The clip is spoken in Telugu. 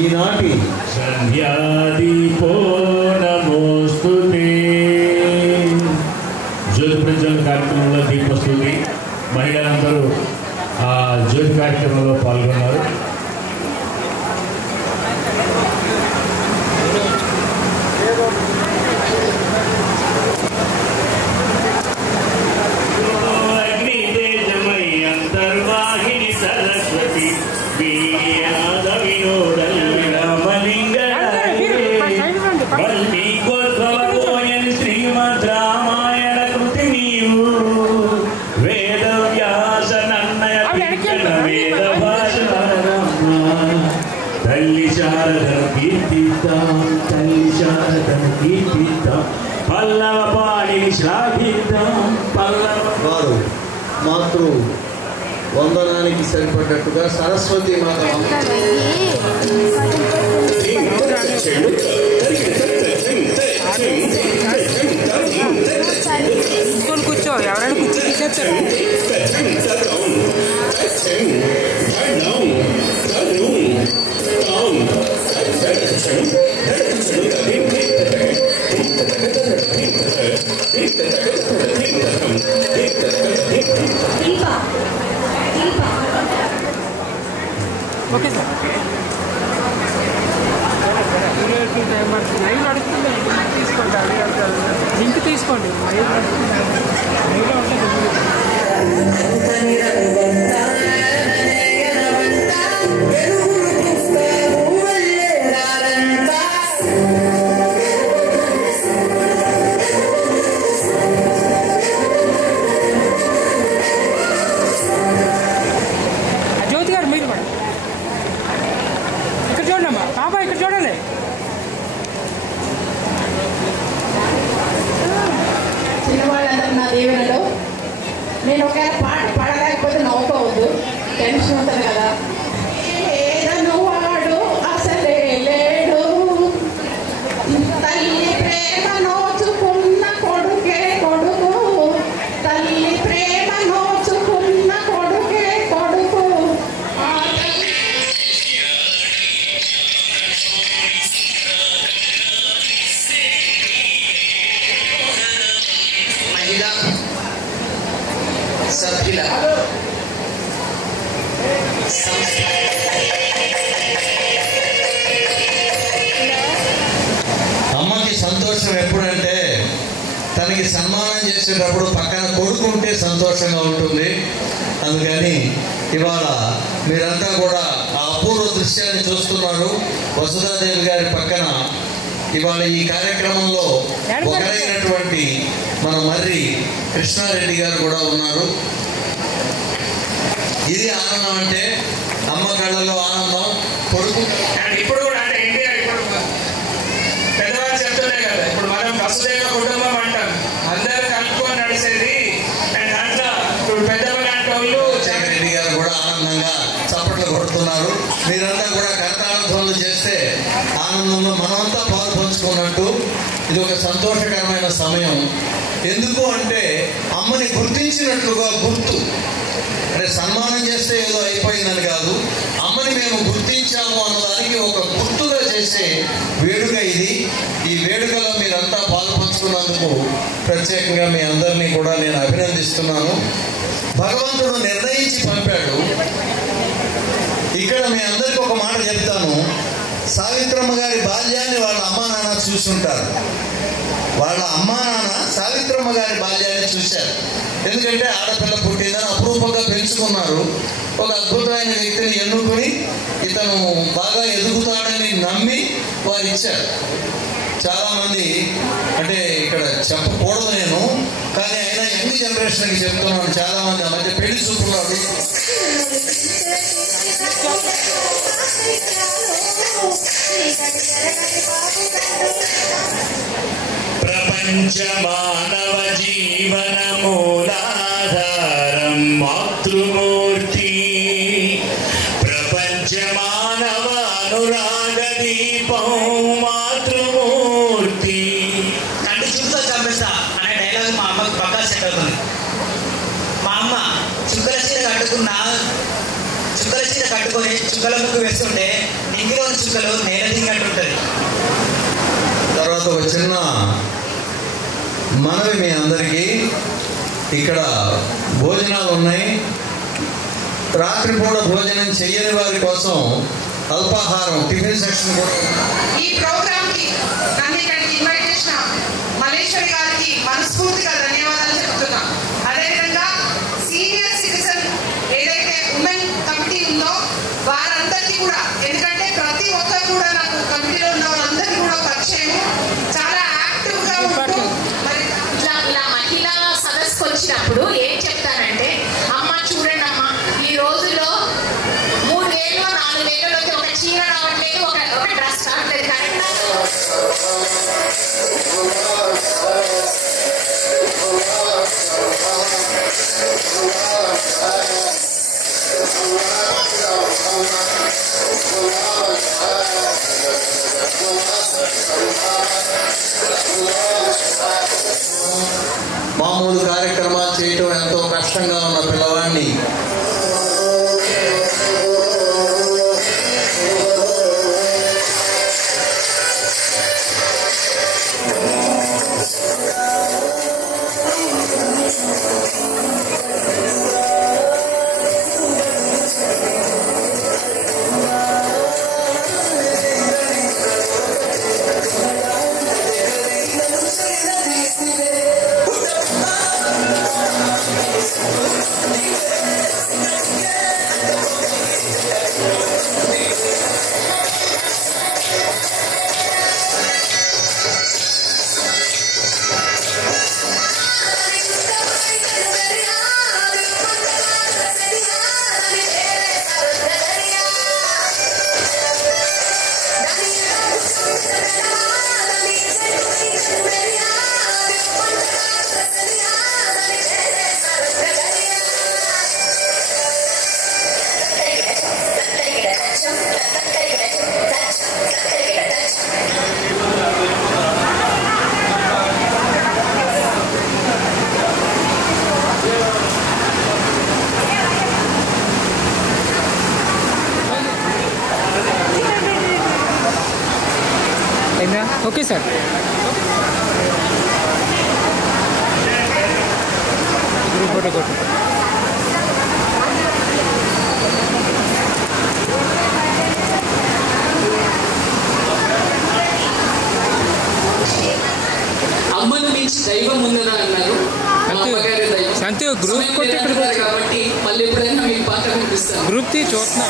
ఈనాటి సంధ్యాదీపో నమోస్తుతే జ్యోతి ప్రజ్వలన కార్యక్రమంలో దీపస్తుతి మహిళలందరూ ఆ జ్యోతి కార్యక్రమంలో పాల్గొన్నారు. తల్లి శారదను కీర్తిద్దాం, తల్లి శారదను కీర్తిద్దాం, పల్లవ పాడి శ్లాఘిద్దాం. వారు మాతృ వందనానికి సరిపడ్డట్టుగా సరస్వతి మాత కూర్చో, ఎవరైనా కూర్చో తీసేస్తారు. ఓకే సార్, లైవ్ అడుగుతుంది, తీసుకోండి, లింక్ తీసుకోండి. జ్యోతి గారు మీరు కూడా ఇక్కడ చూడండి అమ్మా, పాప ఇక్కడ చూడాలి. చిన్నవాళ్ళందరూ నా దీవెనలో నేను ఒకవేళ పాట పాడలేకపోతే నవ్వుకోవద్దు, టెన్షన్ ఉంటుంది కదా. ఏదను వాడు అసలే లేడు, తల్లి ప్రేమ నోచుకున్న కొడుకే కొడుకు, తల్లి ప్రేమ నోచుకున్న కొడుకే కొడుకు. మహిళా సభ్యుల అమ్మకి సంతోషం ఎప్పుడంటే తనకి సన్మానం చేసేటప్పుడు పక్కన కొడుకు ఉంటే సంతోషంగా ఉంటుంది. అందుకని ఇవాళ మీరంతా కూడా ఆ అపూర్వ దృశ్యాన్ని చూస్తున్నారు. వసుధాదేవి గారి పక్కన ఇవాళ ఈ కార్యక్రమంలో ఒకరైనటువంటి మన మర్రి కృష్ణారెడ్డి గారు కూడా ఉన్నారు. ఇది ఆనందం అంటే అమ్మ కళ్ళలో ఆనందం, కొడుకు ఇప్పుడు కూడా అంటే ఇండియా ఇప్పుడు పెద్దవాళ్ళు చెప్తుండే కదా, ఇప్పుడు మనం వసుదైవ కుటుంబం అంటాం, అందరూ కలుపుకొని నడిచేది. అండ్ దాంట్లో ఇప్పుడు పెద్దవాళ్ళు అంటే వాళ్ళు రెడ్డి గారు కూడా ఆనందంగా చప్పట్లు కొడుతున్నారు. మీరంతా కూడా కర్తానందనలు చేస్తే ఆనందంలో మనమంతా పాలు పంచుకున్నట్టు ఇది ఒక సంతోషకరమైన సమయం. ఎందుకు అంటే అమ్మని గుర్తించినట్లుగా గుర్తు, అంటే సన్మానం చేస్తే ఏదో అయిపోయిందని కాదు, అమ్మని మేము గుర్తించాము అన్నదానికి ఒక గుర్తుగా చేసే వేడుక ఇది. ఈ వేడుకలో మీరంతా పాలు పంచుకున్నందుకు ప్రత్యేకంగా మీ అందరినీ కూడా నేను అభినందిస్తున్నాను. భగవంతుడు నిర్ణయించి పంపాడు. ఇక్కడ మీ అందరికీ ఒక మాట చెప్తాను. సావిత్రమ్మ గారి బాల్యాన్ని వాళ్ళ అమ్మా నాన్న చూసుంటారు. వాళ్ళ అమ్మా నాన్న సావిత్రమ్మ గారి బాల్యాన్ని చూశారు. ఎందుకంటే ఆడపిల్ల పుట్టిందని అపురూపంగా పెంచుకున్నారు. ఒక అద్భుతమైన వ్యక్తిని ఎన్నుకొని ఇతను బాగా ఎదుగుతాడని నమ్మి వారు ఇచ్చారు. చాలామంది అంటే ఇక్కడ చెప్పకూడదు నేను, కానీ అయినా యంగ్ జనరేషన్కి చెప్తున్నాను. చాలామంది ఆ మధ్య పెళ్లి చూపున్నాడు. ప్రపంచ మానవ జీవన మూలాధారం మాతృమూర్తి, ప్రపంచ మానవ అనురాగ దీపం మాతృమూర్తి. కంటి చుక్కతో చంపేస్తా అనే డైలాగ్ మా అమ్మకి పక్కా సెట్ అవుతుంది. మా అమ్మ చుక్కల చీర కట్టుకున్న చుక్కల చీర కట్టుకొని చుక్కల ముగ్గు వేస్తుంటే నింగిలోని చుక్కలు నేల దిగినట్టుంటది. తర్వాత ఒక చిన్న మనవి మీ అందరికీ, ఇక్కడ భోజనాలు ఉన్నాయి. రాత్రిపూట భోజనం చెయ్యని వారి కోసం అల్పాహారం టిఫిన్ సెక్షన్ కూడా. ఈ ప్రోగ్రామ్ కి నన్ను ఇక్కడికి ఇన్వైట్ చేసిన మల్లేశ్వరి గారికి మనస్ఫూర్తిగా ధన్యవాదాలు చెప్తున్నా. అదేవిధంగా సీనియర్ సిటిజన్ ఏదైతే ఉమెన్ కమిటీ ఉందో వారందరికీ కూడా, ఎందుకంటే ప్రతి ఒక్కరు కూడా నాకు కమిటీలో ఉన్న వాళ్ళందరికీ కూడా పరిచయం, చాలా యాక్టివ్ గా ఉంటూ మరి ఇలా మహిళా సదస్సుకు వచ్చినప్పుడు ఏం చెప్తానంటే, అమ్మ చూడండి అమ్మ, ఈ రోజులో 3 వేలు 4 వేలలోకి ఒక చీర రావట్లేదు, ఒక డ్రెస్ రావట్లేదు. కరెక్టా? మామూలు కార్యక్రమాలు చేయటం ఎంతో కష్టంగా ఉన్న పిల్లవాడిని ఓకే సార్. గ్రూప్ ఫోటో కొట్టు. అమ్మను మించి దైవం ఉందని అన్నారు. శాంతి గ్రూప్ కొట్టి కాబట్టి మళ్ళీ ఎప్పుడైనా మీకు పాట వినిపిస్తాను. గ్రూప్ తీ చూస్తున్నా.